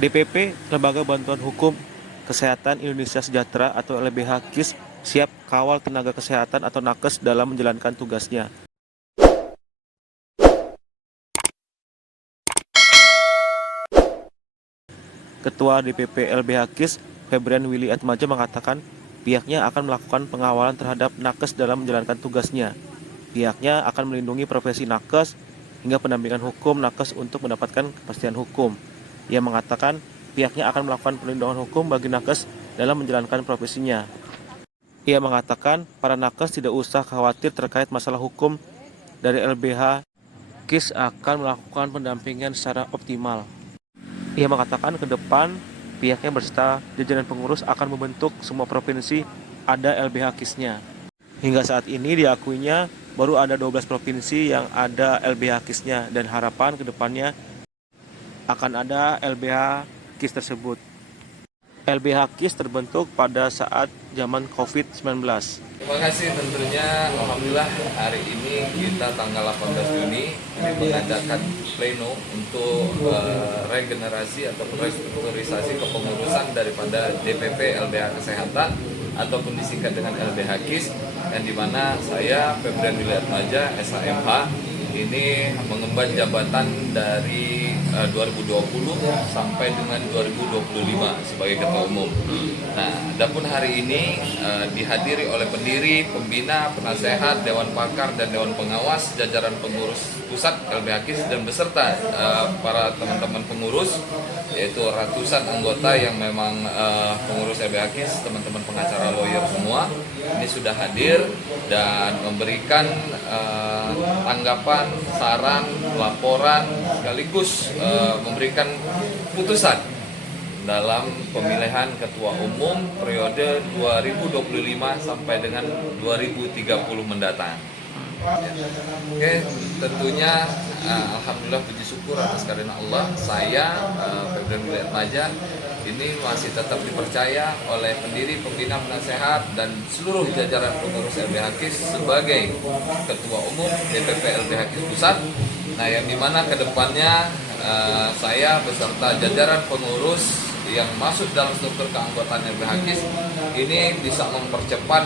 DPP, Lembaga Bantuan Hukum Kesehatan Indonesia Sejahtera atau LBH KIS, siap kawal tenaga kesehatan atau nakes dalam menjalankan tugasnya. Ketua DPP LBH KIS, Febrian Willy Atmaja, mengatakan pihaknya akan melakukan pengawalan terhadap nakes dalam menjalankan tugasnya. Pihaknya akan melindungi profesi nakes hingga pendampingan hukum nakes untuk mendapatkan kepastian hukum. Ia mengatakan pihaknya akan melakukan perlindungan hukum bagi nakes dalam menjalankan profesinya. Ia mengatakan para nakes tidak usah khawatir terkait masalah hukum. Dari LBH KIS akan melakukan pendampingan secara optimal. Ia mengatakan ke depan pihaknya berserta jajaran pengurus akan membentuk semua provinsi ada LBH KIS-nya. Hingga saat ini diakuinya baru ada 12 provinsi yang ada LBH KIS-nya dan harapan ke depannya akan ada LBH KIS tersebut. LBH KIS terbentuk pada saat zaman COVID-19. Terima kasih tentunya, alhamdulillah hari ini kita tanggal 18 Juni ini mengadakan pleno untuk regenerasi atau restrukturisasi kepengurusan daripada DPP LBH Kesehatan ataupun disingkat dengan LBH KIS, yang dimana saya Febrian Willy Atmaja SHMH ini mengemban jabatan dari 2020 sampai dengan 2025 sebagai ketua umum. Nah, adapun hari ini dihadiri oleh pendiri, pembina, penasehat, dewan pakar dan dewan pengawas, jajaran pengurus pusat LBH KIS dan beserta para teman-teman pengurus, yaitu ratusan anggota yang memang pengurus LBH KIS, teman-teman pengacara lawyer semua ini sudah hadir dan memberikan tanggapan, saran, laporan sekaligus memberikan putusan dalam pemilihan ketua umum periode 2025 sampai dengan 2030 mendatang. Oke, tentunya alhamdulillah puji syukur atas karena Allah, saya Febrian Willy Atmaja ini masih tetap dipercaya oleh pendiri, pembina, penasehat dan seluruh jajaran pengurus LBH KIS sebagai ketua umum DPP LBH KIS Pusat. Nah, yang dimana kedepannya saya beserta jajaran pengurus yang masuk dalam struktur keanggotaan LBH KIS ini bisa mempercepat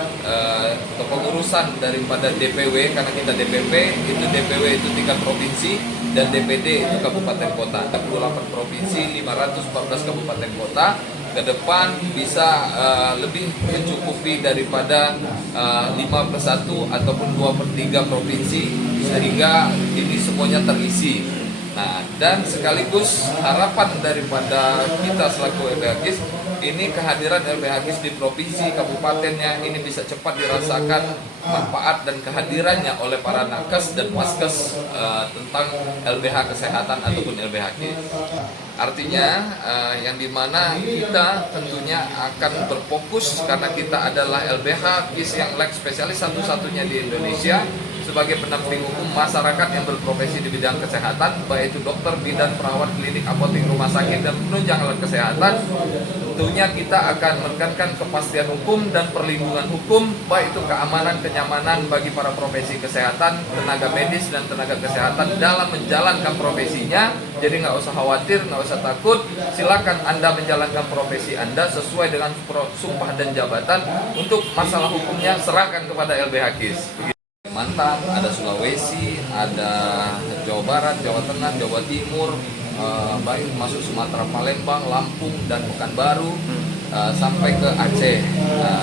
kepengurusan daripada DPW, karena kita DPP itu DPW itu tingkat provinsi dan DPD itu kabupaten kota. 28 provinsi, 514 kabupaten kota. Ke depan bisa lebih mencukupi daripada 5+1 ataupun 2/3 provinsi sehingga ini semuanya terisi. Nah, dan sekaligus harapan daripada kita selaku LBH KIS ini kehadiran LBH KIS di provinsi kabupatennya ini bisa cepat dirasakan manfaat dan kehadirannya oleh para nakes dan waskes tentang LBH kesehatan ataupun LBH KIS. Artinya yang dimana kita tentunya akan berfokus karena kita adalah LBH KIS yang leg spesialis satu-satunya di Indonesia sebagai pendamping hukum masyarakat yang berprofesi di bidang kesehatan, baik itu dokter, bidan, perawat, klinik, apotek, rumah sakit, dan penunjang alat kesehatan. Tentunya kita akan menekankan kepastian hukum dan perlindungan hukum, baik itu keamanan, kenyamanan bagi para profesi kesehatan, tenaga medis dan tenaga kesehatan dalam menjalankan profesinya. Jadi nggak usah khawatir, nggak usah takut. Silakan Anda menjalankan profesi Anda sesuai dengan sumpah dan jabatan. Untuk masalah hukumnya serahkan kepada LBH KIS. Kalimantan, ada Sulawesi, ada Jawa Barat, Jawa Tengah, Jawa Timur, baik masuk Sumatera, Palembang, Lampung, dan Pekanbaru, sampai ke Aceh.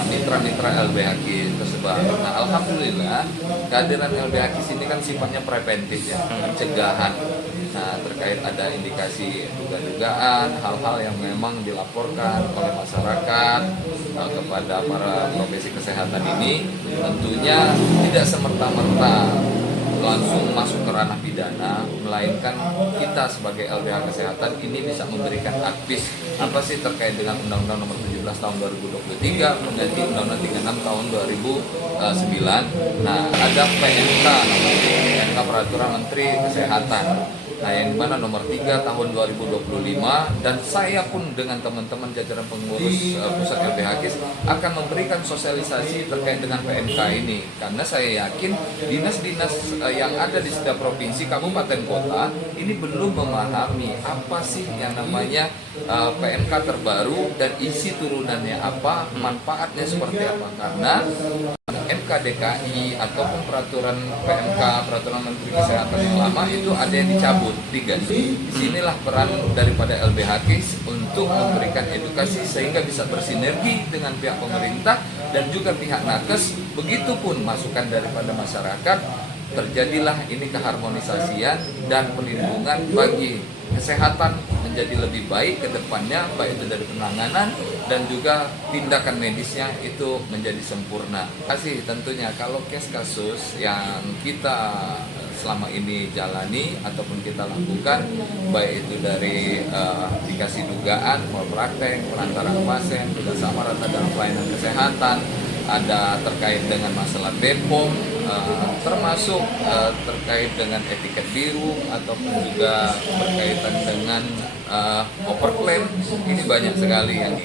Mitra-mitra LBH KIS tersebar. Nah, alhamdulillah kehadiran LBH KIS ini kan sifatnya preventif ya, pencegahan. Nah, terkait ada indikasi dugaan hal-hal yang memang dilaporkan oleh masyarakat kepada para profesi kesehatan ini, tentunya tidak semerta-merta langsung masuk ke ranah pidana, melainkan kita sebagai LBH Kesehatan ini bisa memberikan advis apa sih terkait dengan Undang-Undang Nomor 17 Tahun 2023 mengganti Undang-Undang 36 Tahun 2009. Nah, ada PMK namanya, PMK Peraturan Menteri Kesehatan. Nah, yang dimana nomor 3 tahun 2025, dan saya pun dengan teman-teman jajaran pengurus pusat LBH KIS akan memberikan sosialisasi terkait dengan PMK ini, karena saya yakin dinas-dinas yang ada di setiap provinsi, kabupaten, kota ini belum memahami apa sih yang namanya PMK terbaru dan isi turunannya apa, manfaatnya seperti apa. Karena MK DKI ataupun peraturan PMK, peraturan Menteri Kesehatan yang lama itu ada yang dicabut, diganti. Disinilah peran daripada LBH KIS untuk memberikan edukasi sehingga bisa bersinergi dengan pihak pemerintah dan juga pihak nakes. Begitupun masukan daripada masyarakat, terjadilah ini keharmonisasian dan perlindungan bagi kesehatan menjadi lebih baik ke depannya, baik itu dari penanganan dan juga tindakan medisnya itu menjadi sempurna. Kasih tentunya kalau kasus yang kita selama ini jalani ataupun kita lakukan, baik itu dari dikasih dugaan, malpraktek, perantaraan pasien, juga sama rata dalam pelayanan kesehatan, ada terkait dengan masalah BPOM, termasuk terkait dengan etiket biru ataupun juga berkaitan dengan overclaim, ini banyak sekali yang